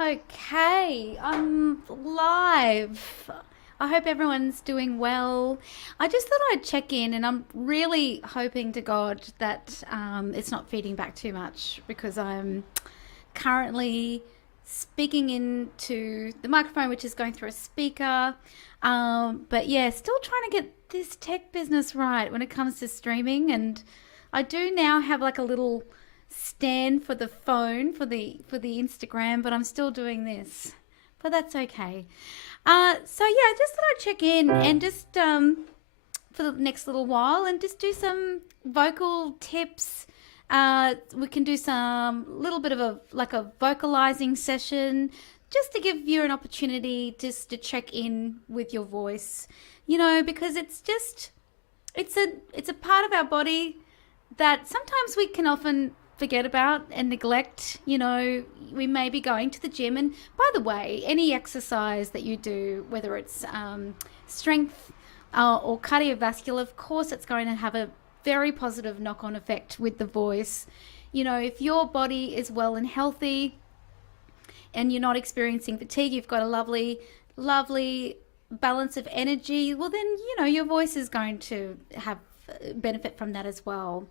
Okay, I'm live. I hope everyone's doing well. I just thought I'd check in, and I'm really hoping to God that it's not feeding back too much because I'm currently speaking into the microphone, which is going through a speaker. But yeah, still trying to get this tech business right when it comes to streaming. And I do now have like a little stand for the phone for the Instagram, but I'm still doing this. But that's okay. So yeah, I just thought I'd check in and just for the next little while and just do some vocal tips. We can do some little bit of a vocalizing session just to give you an opportunity just to check in with your voice. Because it's a part of our body that sometimes we can often forget about and neglect. We may be going to the gym, and by the way, any exercise that you do, whether it's strength or cardiovascular, of course it's going to have a very positive knock-on effect with the voice. If your body is well and healthy and you're not experiencing fatigue, you've got a lovely balance of energy, well then your voice is going to have benefit from that as well.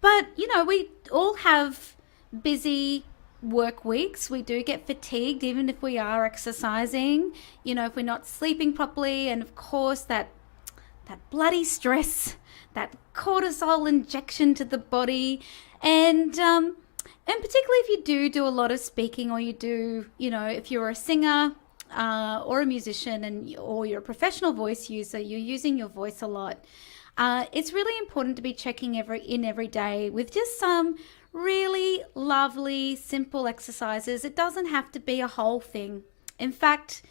But we all have busy work weeks. We do get fatigued even if we are exercising, if we're not sleeping properly, and of course that bloody stress, that cortisol injection to the body. And particularly if you do a lot of speaking, or you do, if you're a singer or a musician, or you're a professional voice user, you're using your voice a lot. It's really important to be checking every day with just some really lovely, simple exercises. It doesn't have to be a whole thing. In fact,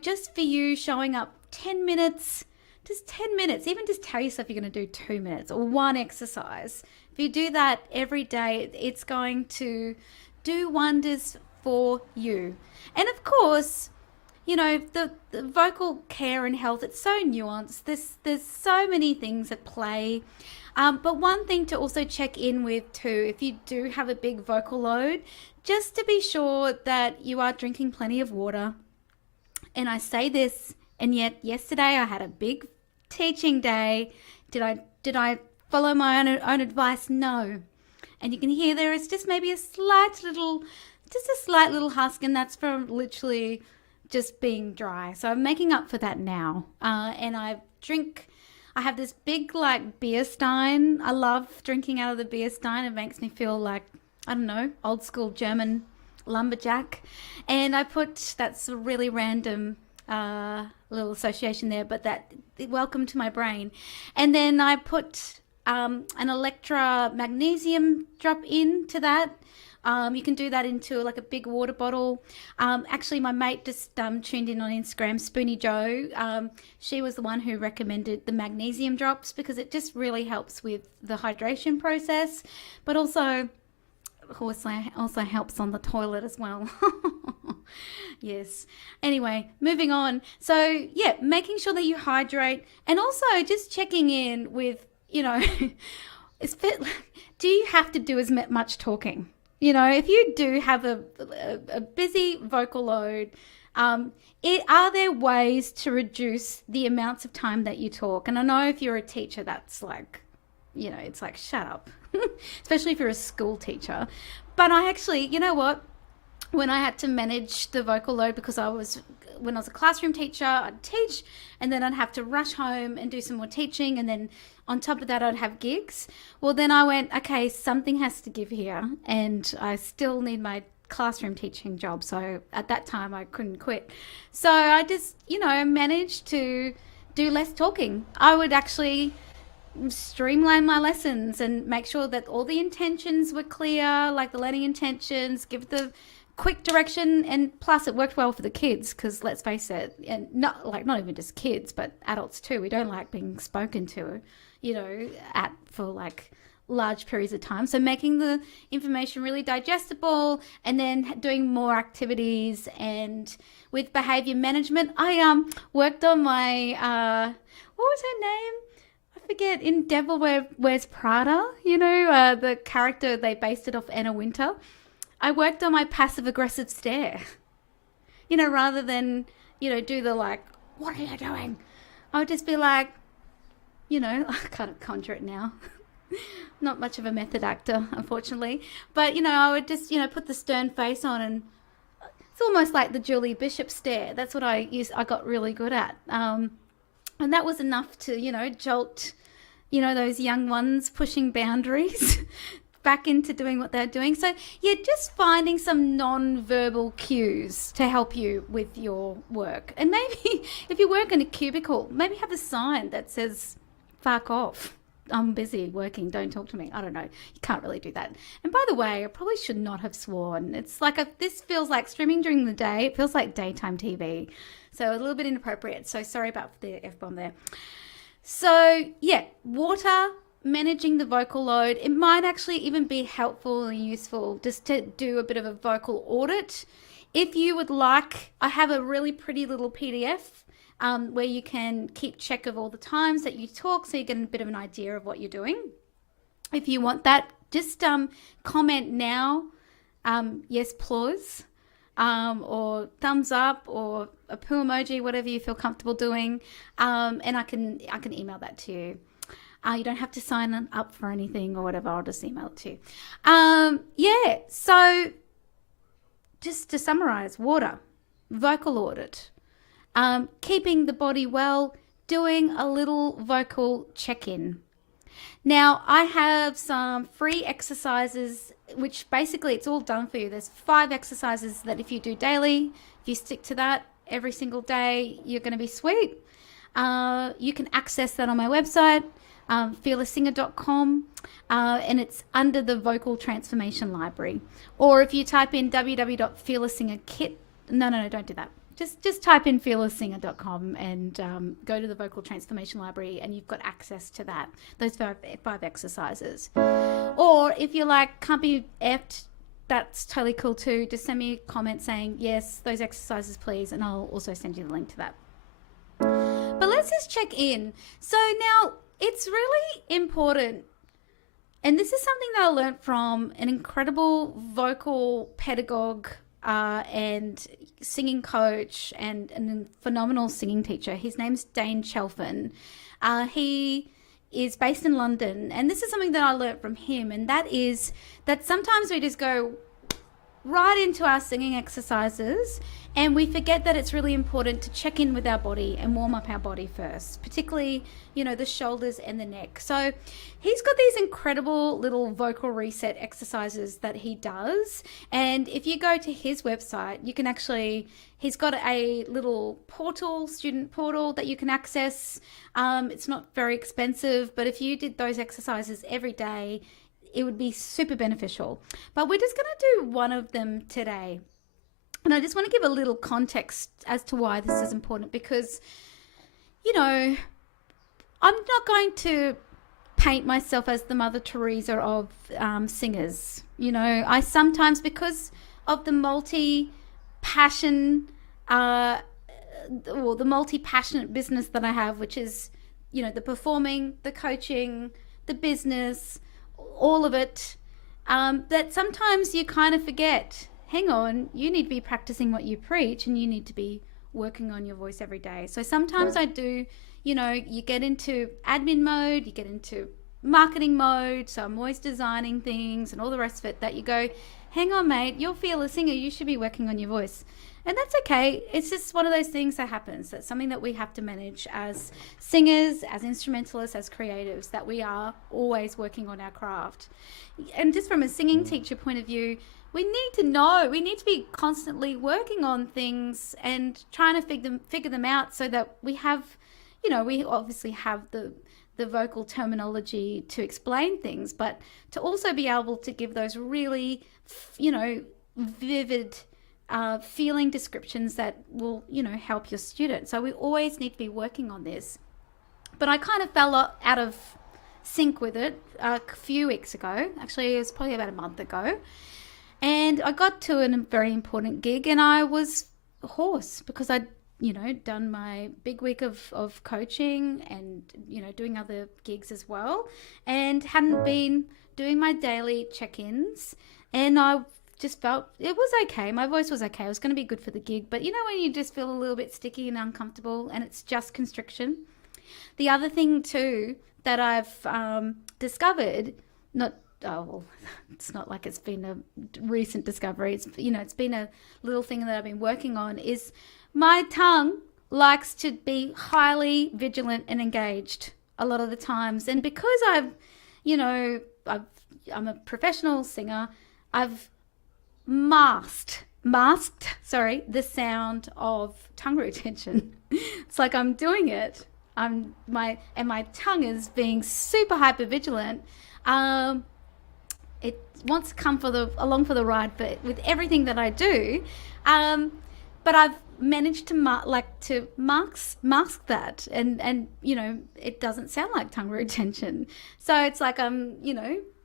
just for you showing up 10 minutes, just 10 minutes, even just tell yourself you're going to do 2 minutes or one exercise. If you do that every day, it's going to do wonders for you. And of course, the vocal care and health, it's so nuanced. There's so many things at play. But one thing to also check in with too, if you do have a big vocal load, just to be sure that you are drinking plenty of water. And I say this, and yet yesterday I had a big teaching day. Did I follow my own advice? No. And you can hear there is just maybe a slight little husk, and that's from literally just being dry. So I'm making up for that now. And I have this big beer stein. I love drinking out of the beer stein. It makes me feel like, I don't know, old school German lumberjack. And that's a really random little association there, but that welcome to my brain. And then I put an Electra magnesium drop into that. You can do that into a big water bottle. Actually, my mate just tuned in on Instagram, Spoony Joe. She was the one who recommended the magnesium drops because it just really helps with the hydration process, but also helps on the toilet as well. Yes. Anyway, moving on. So yeah, making sure that you hydrate, and also just checking in with, do you have to do as much talking? If you do have a busy vocal load, are there ways to reduce the amounts of time that you talk? And I know if you're a teacher, that's it's like, shut up, especially if you're a school teacher. But I actually, when I had to manage the vocal load, because when I was a classroom teacher, I'd teach and then I'd have to rush home and do some more teaching, and then on top of that I'd have gigs. Well, then I went, okay, something has to give here, and I still need my classroom teaching job. So at that time I couldn't quit. So I just, managed to do less talking. I would actually streamline my lessons and make sure that all the intentions were clear, like the learning intentions, give the quick direction, and plus it worked well for the kids, because let's face it, and not even just kids but adults too, we don't like being spoken to for large periods of time. So making the information really digestible, and then doing more activities. And with behavior management, I worked on my what was her name, I forget, in Devil Wears Prada, the character, they based it off Anna Wintour. I worked on my passive aggressive stare. Rather than, do the like, what are you doing? I would just be like, I can't conjure it now. Not much of a method actor, unfortunately. But, I would just, put the stern face on, and it's almost like the Julie Bishop stare. That's what I got really good at. And that was enough to, jolt, those young ones pushing boundaries back into doing what they're doing. So, yeah, just finding some non-verbal cues to help you with your work. And maybe if you work in a cubicle, maybe have a sign that says, fuck off. I'm busy working. Don't talk to me. I don't know. You can't really do that. And by the way, I probably should not have sworn. It's like this feels like streaming during the day. It feels like daytime TV. So a little bit inappropriate. So sorry about the F-bomb there. So yeah, water, managing the vocal load. It might actually even be helpful and useful just to do a bit of a vocal audit. If you would like, I have a really pretty little PDF where you can keep check of all the times that you talk, so you get a bit of an idea of what you're doing. If you want that, just comment now, yes, please, or thumbs up, or a poo emoji, whatever you feel comfortable doing, and I can email that to you. You don't have to sign up for anything or whatever. I'll just email it to you. Yeah, so just to summarize, water, vocal audit, keeping the body well, doing a little vocal check-in. Now, I have some free exercises, which basically it's all done for you. There's 5 exercises that if you do daily, if you stick to that every single day, you're going to be sweet. You can access that on my website, fearlesssinger.com, and it's under the Vocal Transformation Library. Or if you type in www.fearlesssinger.kit, no, don't do that. Just type in fearlesssinger.com and go to the Vocal Transformation Library, and you've got access to that, those 5 exercises. Or if you're like, can't be effed, that's totally cool too. Just send me a comment saying, yes, those exercises, please, and I'll also send you the link to that. But let's just check in. So now it's really important, and this is something that I learned from an incredible vocal pedagogue and singing coach and a phenomenal singing teacher. His name's Dane Chelfin. He is based in London, and this is something that I learned from him, and that is that sometimes we just go right into our singing exercises and we forget that it's really important to check in with our body and warm up our body first, particularly, the shoulders and the neck. So he's got these incredible little vocal reset exercises that he does. And if you go to his website, you can he's got a little student portal that you can access. It's not very expensive, but if you did those exercises every day, it would be super beneficial. But we're just going to do one of them today. And I just want to give a little context as to why this is important, because, I'm not going to paint myself as the Mother Teresa of singers. I sometimes, because of the multi-passionate business that I have, which is, the performing, the coaching, the business, all of it, that sometimes you kind of forget, hang on, you need to be practicing what you preach, and you need to be working on your voice every day. So sometimes I do, you get into admin mode, you get into marketing mode, so I'm always designing things and all the rest of it, that you go, hang on, mate, you're a fearless singer, you should be working on your voice. And that's okay. It's just one of those things that happens. That's something that we have to manage as singers, as instrumentalists, as creatives, that we are always working on our craft. And just from a singing teacher point of view, we need to be constantly working on things and trying to figure them out, so that we have, we obviously have the vocal terminology to explain things, but to also be able to give those really, vivid feeling descriptions that will, help your student. So we always need to be working on this. But I kind of fell out of sync with it a few weeks ago. Actually, it was probably about a month ago. And I got to a very important gig, and I was hoarse because I'd, done my big week of coaching and, doing other gigs as well, and hadn't been doing my daily check-ins. And I just felt it was okay. My voice was okay. It was going to be good for the gig. But you know when you just feel a little bit sticky and uncomfortable and it's just constriction? The other thing too that I've discovered, not oh well, it's not like it's been a recent discovery. It's it's been a little thing that I've been working on. Is my tongue likes to be highly vigilant and engaged a lot of the times, and because I'm a professional singer, I've masked, sorry, the sound of tongue retention. It's like I'm doing it. My tongue is being super hyper vigilant. It wants to come along for the ride, but with everything that I do, but I've managed to mask that, and it doesn't sound like tongue retention. So it's like I'm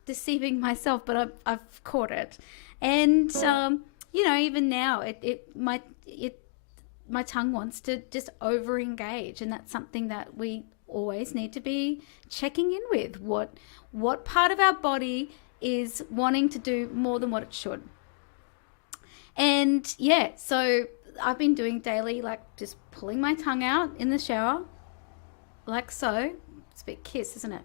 deceiving myself, but I've caught it, and even now my tongue wants to just over engage, and that's something that we always need to be checking in with. What part of our body is wanting to do more than what it should? And yeah, so I've been doing daily, like just pulling my tongue out in the shower, like so. It's a bit kiss, isn't it?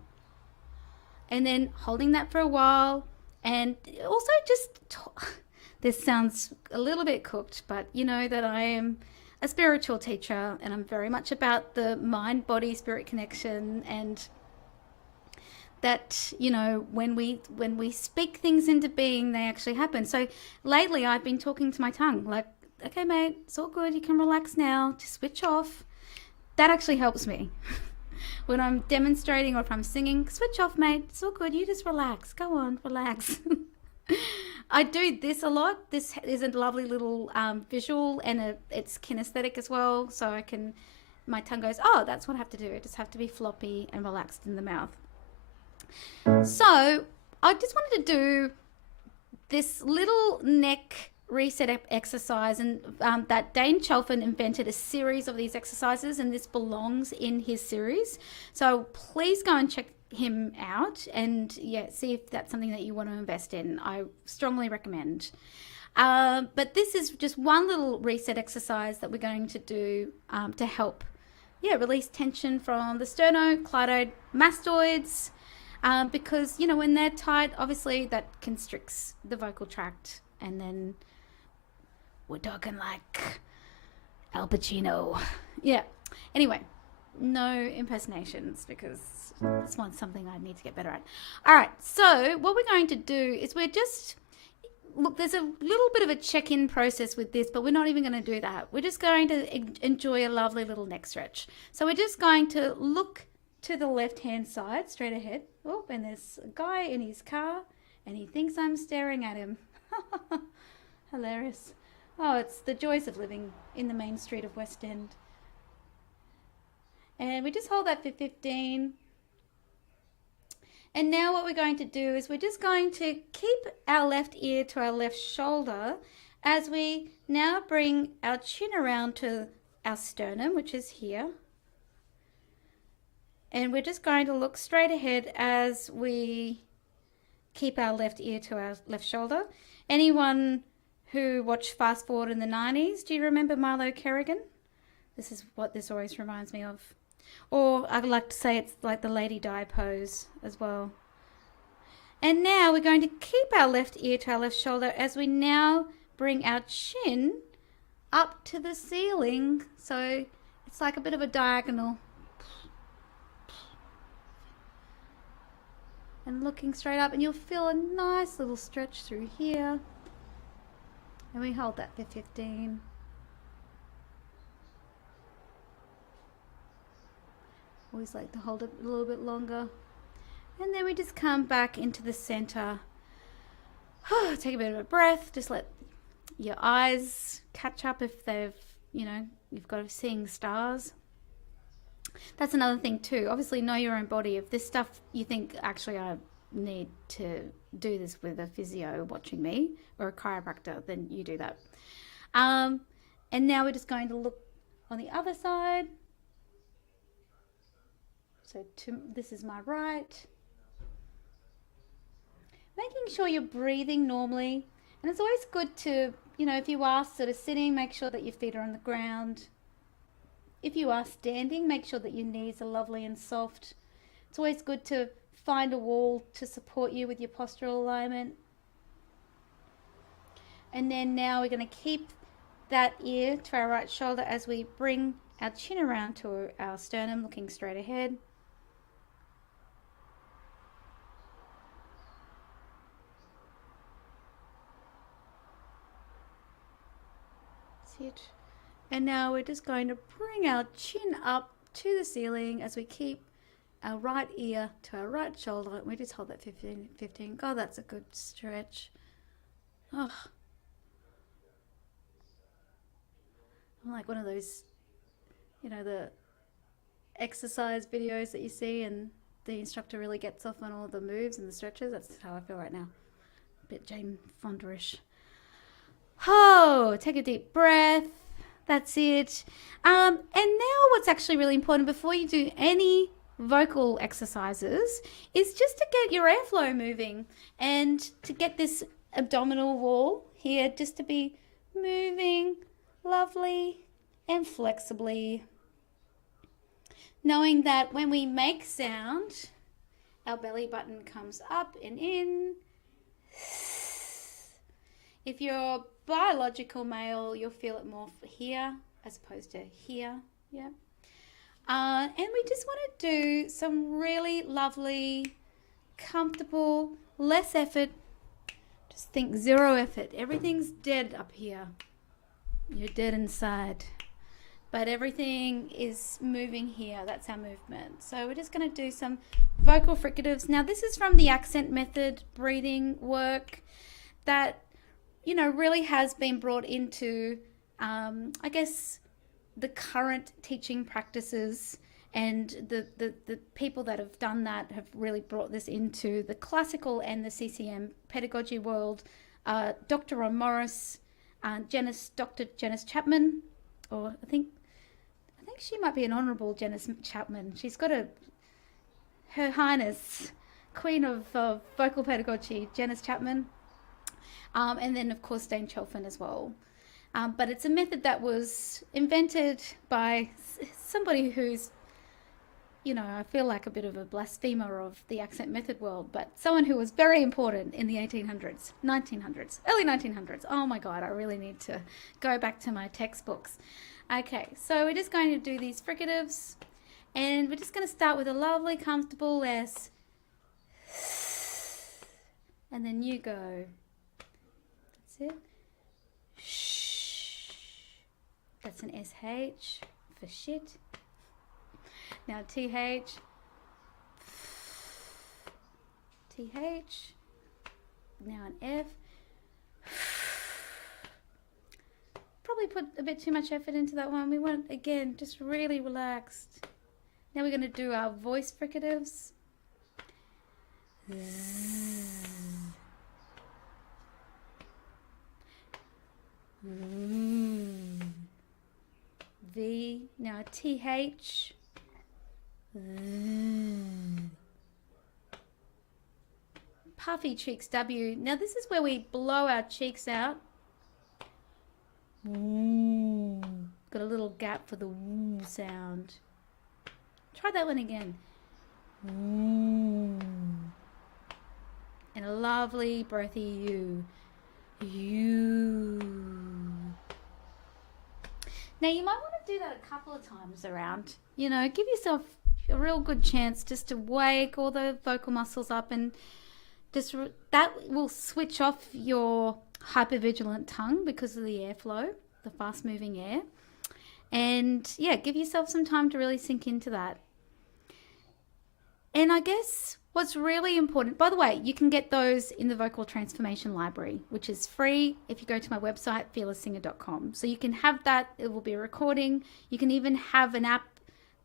And then holding that for a while, and also this sounds a little bit cooked, but you know that I am a spiritual teacher, and I'm very much about the mind body spirit connection, and that when we speak things into being, they actually happen. So lately I've been talking to my tongue like, okay mate, it's all good, you can relax now, just switch off. That actually helps me. When I'm demonstrating or if I'm singing, switch off mate, it's all good, you just relax, go on, relax. I do this a lot. This is a lovely little visual, and it's kinesthetic as well. So my tongue goes, oh, that's what I have to do. I just have to be floppy and relaxed in the mouth. So I just wanted to do this little neck reset exercise, and that Dane Chalfin invented a series of these exercises, and this belongs in his series. So please go and check him out and see if that's something that you want to invest in. I strongly recommend. But this is just one little reset exercise that we're going to do to help release tension from the sternocleidomastoids, because when they're tight, obviously that constricts the vocal tract, and then we're talking like Al Pacino. Yeah. Anyway, no impersonations, because that's something I need to get better at. All right, so what we're going to do is there's a little bit of a check-in process with this, but we're not even going to do that. We're just going to enjoy a lovely little neck stretch. So we're just going to look to the left-hand side, straight ahead. Oh, and there's a guy in his car, and he thinks I'm staring at him. Hilarious. Oh, it's the joys of living in the main street of West End. And we just hold that for 15. And now what we're going to do is we're just going to keep our left ear to our left shoulder as we now bring our chin around to our sternum, which is here. And we're just going to look straight ahead as we keep our left ear to our left shoulder. Anyone who watched Fast Forward in the 90s, do you remember Marlo Kerrigan? This is what this always reminds me of. Or I'd like to say it's like the Lady Di pose as well. And now we're going to keep our left ear to our left shoulder as we now bring our chin up to the ceiling. So it's like a bit of a diagonal. And looking straight up, and you'll feel a nice little stretch through here. And we hold that for 15. Always like to hold it a little bit longer. And then we just come back into the center. Take a bit of a breath. Just let your eyes catch up if you've got to seeing stars. That's another thing too. Obviously, know your own body. If this stuff you think, actually, I need to do this with a physio watching me or a chiropractor, then you do that. And now we're just going to look on the other side. So this is my right. Making sure you're breathing normally. And it's always good to, if you are sort of sitting, make sure that your feet are on the ground. If you are standing, make sure that your knees are lovely and soft. It's always good to find a wall to support you with your postural alignment. And then now we're going to keep that ear to our right shoulder as we bring our chin around to our sternum, looking straight ahead. That's it. And now we're just going to bring our chin up to the ceiling as we keep our right ear to our right shoulder. And we just hold that 15. God, that's a good stretch. Oh. I'm like one of those, the exercise videos that you see and the instructor really gets off on all the moves and the stretches. That's how I feel right now. A bit Jane Fonda-ish. Oh, take a deep breath. That's it. And now what's actually really important before you do any vocal exercises is just to get your airflow moving and to get this abdominal wall here just to be moving lovely and flexibly. Knowing that when we make sound, our belly button comes up and in. If you're biological male, you'll feel it more here as opposed to here. Yeah. And we just want to do some really lovely, comfortable, less effort. Just think 0 effort. Everything's dead up here. You're dead inside. But everything is moving here. That's our movement. So we're just going to do some vocal fricatives. Now this is from the accent method breathing work that really has been brought into, I guess, the current teaching practices, and the people that have done that have really brought this into the classical and the CCM pedagogy world. Dr. Ron Morris, Dr. Janice Chapman, or I think she might be an Honourable Janice Chapman. She's got Her Highness, Queen of Vocal Pedagogy, Janice Chapman. And then, of course, Dane Chelfin as well. But it's a method that was invented by somebody who's, I feel like a bit of a blasphemer of the accent method world, but someone who was very important in the 1800s, 1900s, early 1900s. Oh my God, I really need to go back to my textbooks. Okay, so we're just going to do these fricatives, and we're just going to start with a lovely, comfortable S. And then you go. That's it. Shh. That's an SH for shit. Now TH. TH. Now an F. Probably put a bit too much effort into that one. We want, again, just really relaxed. Now we're going to do our voice fricatives. V. Now a TH. Puffy cheeks, W. Now this is where we blow our cheeks out. Got a little gap for the woo sound. Try that one again. And a lovely breathy U. Now you might want to do that a couple of times around. Give yourself a real good chance just to wake all the vocal muscles up, and just that will switch off your hypervigilant tongue because of the airflow, the fast moving air. And yeah, give yourself some time to really sink into that. And I guess what's really important, by the way, you can get those in the Vocal Transformation Library, which is free if you go to my website, fearlesssinger.com. So you can have that. It will be a recording. You can even have an app,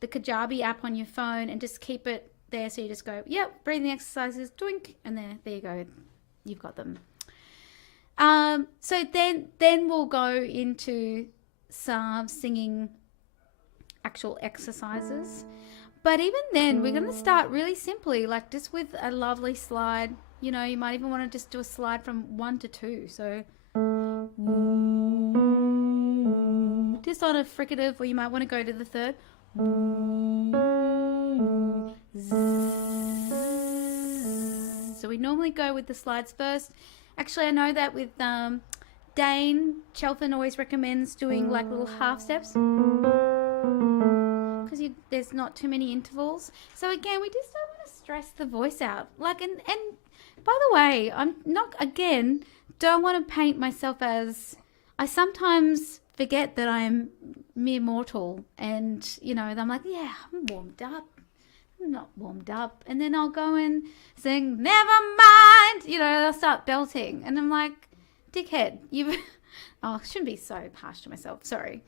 the Kajabi app on your phone, and just keep it there. So you just go, yep, breathing exercises, doink, and there you go. You've got them. So then we'll go into some singing actual exercises. But even then, we're going to start really simply, like just with a lovely slide, You know, you might even want to just do a slide from 1 to 2. So just on a fricative, or you might want to go to the third. So we normally go with the slides first. Actually, I know that with Dane, Chelfin always recommends doing like little half steps because there's not too many intervals. So again, we just don't want to stress the voice out. Like, and by the way, I'm not, again, don't want to paint myself as, I sometimes forget that I'm mere mortal, and you know, I'm like, yeah, I'm warmed up. I'm not warmed up. And then I'll go and sing, never mind, you know, I'll start belting, and I'm like, dickhead, you oh, I shouldn't be so harsh to myself, sorry.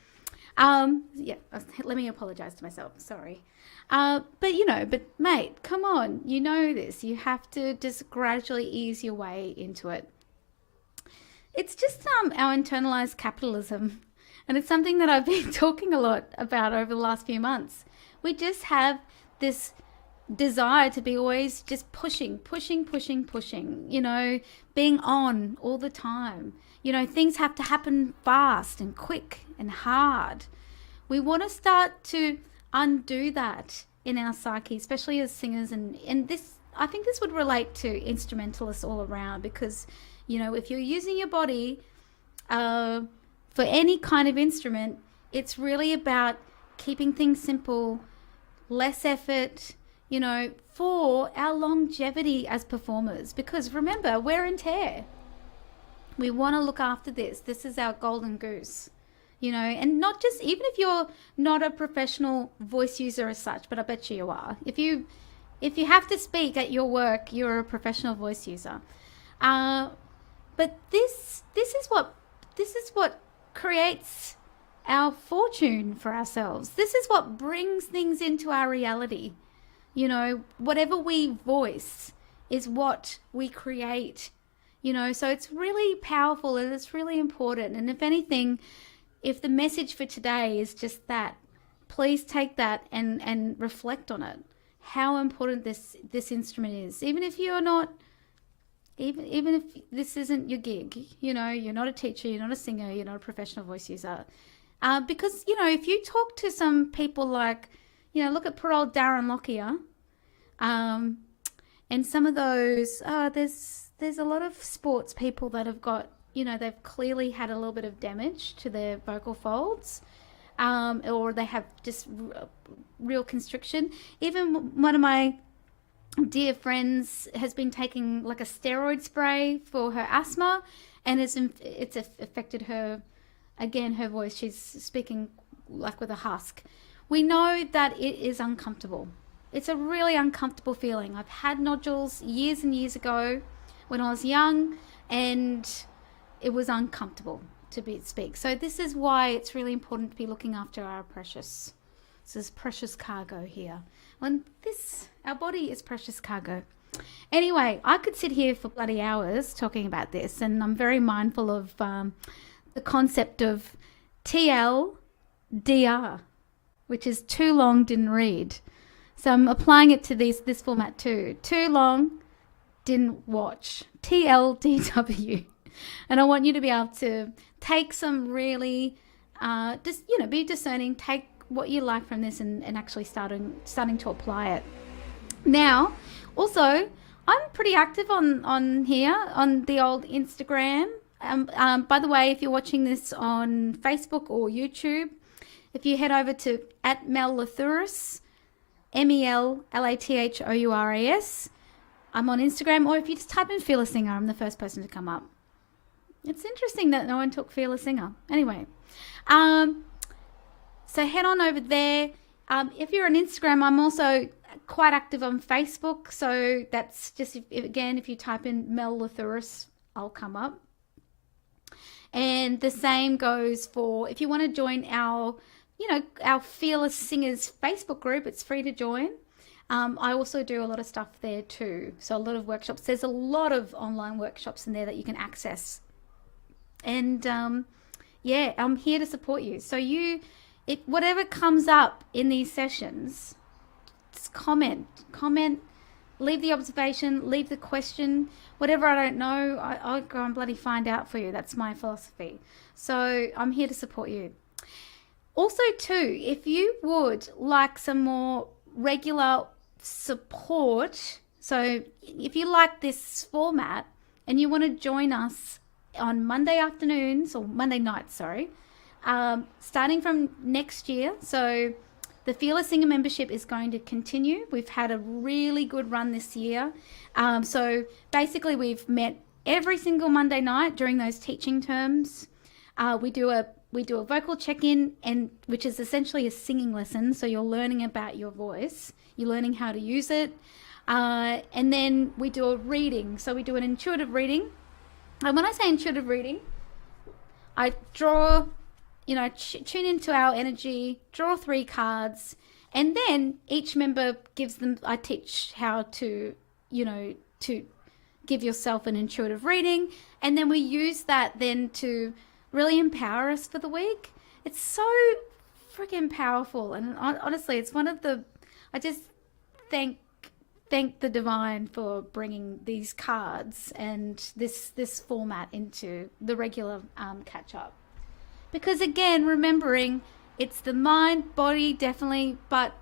Yeah, let me apologize to myself, sorry. But you know, but mate, come on, you know this, you have to just gradually ease your way into it. It's just our internalized capitalism, and it's something that I've been talking a lot about over the last few months. We just have this desire to be always just pushing, you know, being on all the time. You know, things have to happen fast and quick and hard. We want to start to undo that in our psyche, especially as singers, and this, I think this would relate to instrumentalists all around, because, you know, if you're using your body for any kind of instrument, it's really about keeping things simple, less effort, you know, for our longevity as performers. Because remember, wear and tear. We want to look after this. This is our golden goose, you know, and not just, even if you're not a professional voice user as such, but I bet you are. If you have to speak at your work, you're a professional voice user. But this is what creates our fortune for ourselves. This is what brings things into our reality. You know, whatever we voice is what we create, you know, so it's really powerful and it's really important. And if anything, if the message for today is just that, please take that and reflect on it, how important this instrument is. Even if you're not, even if this isn't your gig, you know, you're not a teacher, you're not a singer, you're not a professional voice user. Because, you know, if you talk to some people like, you know, look at poor old Darren Lockyer, and some of those, there's a lot of sports people that have got, you know, they've clearly had a little bit of damage to their vocal folds, or they have just real constriction. Even one of my dear friends has been taking like a steroid spray for her asthma, and it's affected her, again, her voice. She's speaking like with a husk. We know that it is uncomfortable. It's a really uncomfortable feeling. I've had nodules years and years ago when I was young, and it was uncomfortable to speak. So this is why it's really important to be looking after our precious. This is precious cargo here. Our body is precious cargo. Anyway, I could sit here for bloody hours talking about this, and I'm very mindful of the concept of TLDR, which is too long, didn't read. So I'm applying it to this format too. Too long, didn't watch. TLDW. And I want you to be able to take some really, just, you know, be discerning, take what you like from this and actually starting to apply it. Now, also, I'm pretty active on here, on the old Instagram. By the way, if you're watching this on Facebook or YouTube, if you head over to @Mel Lathouras, MELLATHOURAS, I'm on Instagram, or if you just type in Fearless Singer, I'm the first person to come up. It's interesting that no one took Fearless Singer. Anyway, so head on over there. If you're on Instagram, I'm also quite active on Facebook. So that's just, if you type in Mel Lathouras, I'll come up. And the same goes for if you want to join our Fearless Singers Facebook group. It's free to join. I also do a lot of stuff there too. So a lot of workshops. There's a lot of online workshops in there that you can access. And yeah, I'm here to support you. So whatever comes up in these sessions, just comment leave the observation, leave the question. Whatever I don't know, I'll go and bloody find out for you. That's my philosophy. So I'm here to support you. Also, too, if you would like some more regular support, so if you like this format and you want to join us on Monday afternoons, or Monday nights, sorry, starting from next year. So the Fearless Singer membership is going to continue. We've had a really good run this year. So basically we've met every single Monday night during those teaching terms. We do a vocal check-in, and which is essentially a singing lesson. So you're learning about your voice. You're learning how to use it. And then we do a reading. So we do an intuitive reading. And when I say intuitive reading, I draw, tune into our energy, draw 3 cards, and then each member gives them, I teach how to, to give yourself an intuitive reading. And then we use that then to really empower us for the week. It's so freaking powerful. And honestly, it's one of the, I just thank the divine for bringing these cards and this format into the regular catch up. Because again, remembering it's the mind, body, definitely, but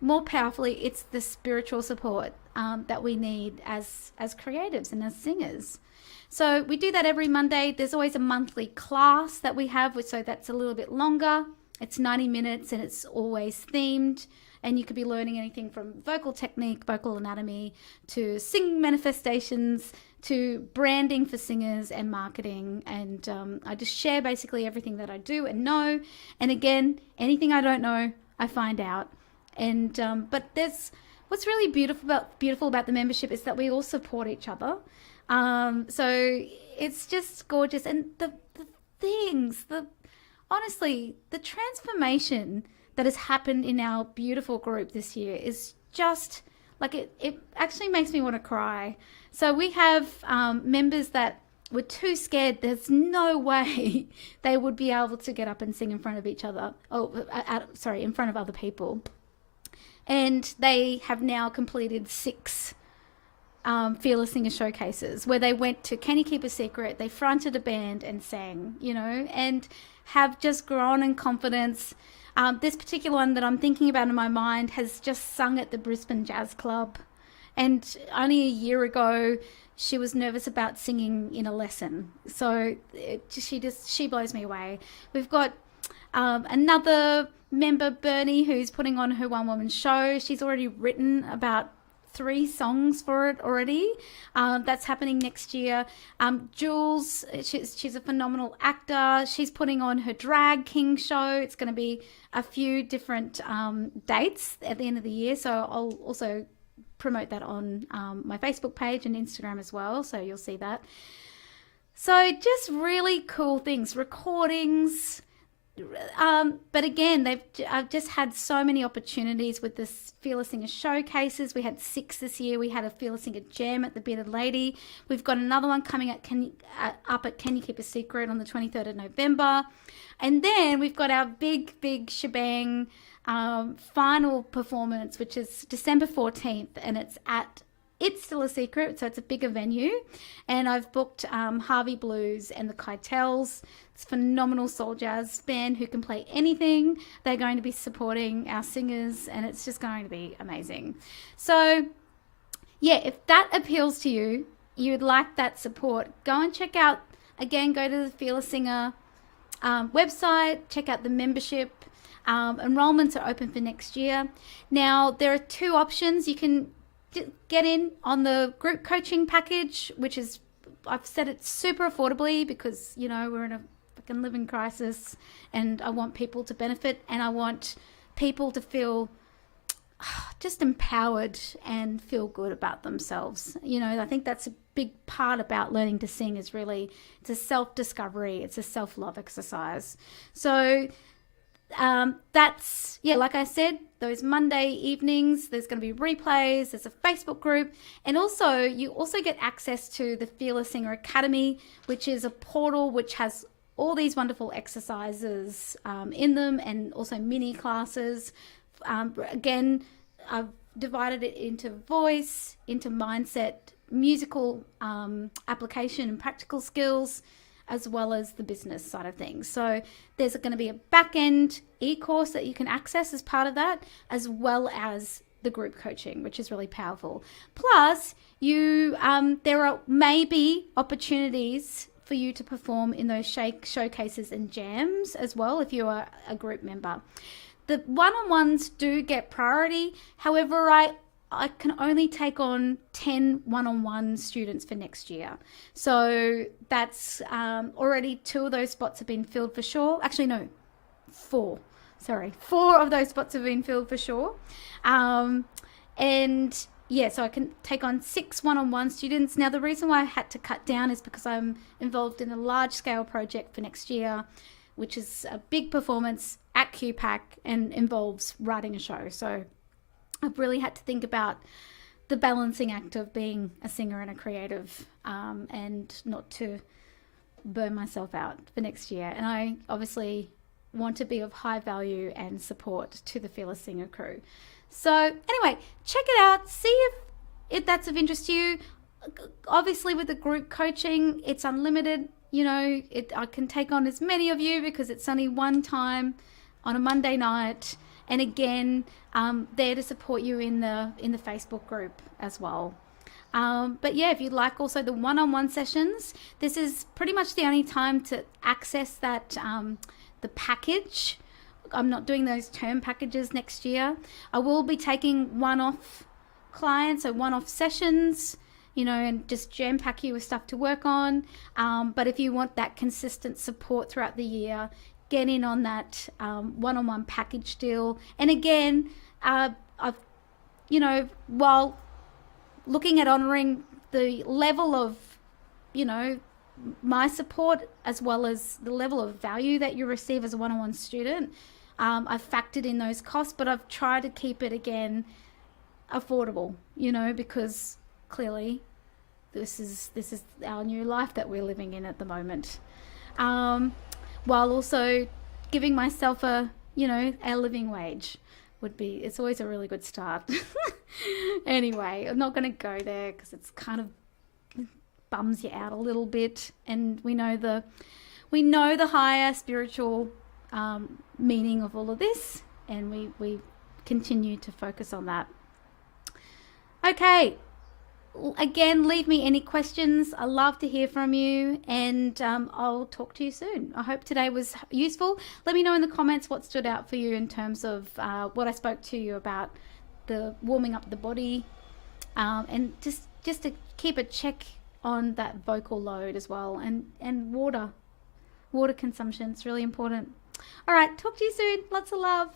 more powerfully, it's the spiritual support that we need as creatives and as singers. So we do that every Monday. There's always a monthly class that we have, so that's a little bit longer. It's 90 minutes and it's always themed. And you could be learning anything from vocal technique, vocal anatomy, to singing manifestations, to branding for singers and marketing. And I just share basically everything that I do and know. And again, anything I don't know, I find out. And but there's what's really beautiful about the membership is that we all support each other. So it's just gorgeous. And the things, honestly, the transformation that has happened in our beautiful group this year is just like it actually makes me want to cry. So we have members that were too scared. There's no way they would be able to get up and sing in front of each other. In front of other people. And they have now completed 6 Fearless Singer showcases where they went to Can You Keep a Secret? They fronted a band and sang, and have just grown in confidence. This particular one that I'm thinking about in my mind has just sung at the Brisbane Jazz Club. And only a year ago, she was nervous about singing in a lesson. So she blows me away. We've got another member, Bernie, who's putting on her one-woman show. She's already written about 3 songs for it already. That's happening next year. Jules, she's a phenomenal actor. She's putting on her Drag King show. It's going to be a few different dates at the end of the year. So I'll also promote that on my Facebook page and Instagram as well. So you'll see that. So just really cool things, recordings. But again, I've just had so many opportunities with this Fearless Singer showcases. We had 6 this year. We had a Fearless Singer jam at the Bearded Lady. We've got another one coming up at Can You Keep a Secret on the 23rd of November. And then we've got our big shebang final performance, which is December 14th, and it's still a secret, so it's a bigger venue. And I've booked Harvey Blues and the Keitels. It's a phenomenal soul jazz band who can play anything. They're going to be supporting our singers, and it's just going to be amazing. So, yeah, if that appeals to you, you'd like that support, go and check out, again, go to the Fearless Singer website, check out the membership. Enrollments are open for next year. Now, there are 2 options. You can get in on the group coaching package, which is, I've said it super affordably because, we're in a fucking living crisis and I want people to benefit and I want people to feel just empowered and feel good about themselves. I think that's a big part about learning to sing is really, it's a self-discovery. It's a self-love exercise. So that's, like I said, those Monday evenings, there's going to be replays, there's a Facebook group, and also you also get access to the Fearless Singer Academy, which is a portal which has all these wonderful exercises in them and also mini classes. Again, I've divided it into voice, into mindset, musical application and practical skills, as well as the business side of things. So there's going to be a back-end e-course that you can access as part of that, as well as the group coaching, which is really powerful. Plus, there are maybe opportunities for you to perform in those showcases and jams as well if you are a group member. The one-on-ones do get priority. However, I can only take on 10 one-on-one students for next year. So that's already 2 of those spots have been filled for sure. Actually, no, 4. Sorry, 4 of those spots have been filled for sure. And yeah, so I can take on 6 one-on-one students. Now, the reason why I had to cut down is because I'm involved in a large-scale project for next year, which is a big performance at QPAC and involves writing a show. So I've really had to think about the balancing act of being a singer and a creative, and not to burn myself out for next year. And I obviously want to be of high value and support to the Fearless Singer crew. So anyway, check it out. See if that's of interest to you. Obviously, with the group coaching, it's unlimited. You know, I can take on as many of you because it's only one time on a Monday night. And again, there to support you in the Facebook group as well. But yeah, if you'd like also the one-on-one sessions, this is pretty much the only time to access that the package. I'm not doing those term packages next year. I will be taking one-off clients, so one-off sessions, you know, and just jam pack you with stuff to work on. But if you want that consistent support throughout the year, get in on that one-on-one package deal. And again, I've, you know, while looking at honoring the level of, you know, my support as well as the level of value that you receive as a one-on-one student, I've factored in those costs, but I've tried to keep it, again, affordable, you know, because clearly this is our new life that we're living in at the moment. While also giving myself a living wage it's always a really good start. Anyway, I'm not going to go there because it's kind of bums you out a little bit, and we know the higher spiritual meaning of all of this, and we continue to focus on that. Okay. Again, leave me any questions. I love to hear from you, and I'll talk to you soon. I hope today was useful. Let me know in the comments what stood out for you in terms of what I spoke to you about, the warming up the body, and just to keep a check on that vocal load as well, and water consumption. It's really important. All right, talk to you soon. Lots of love.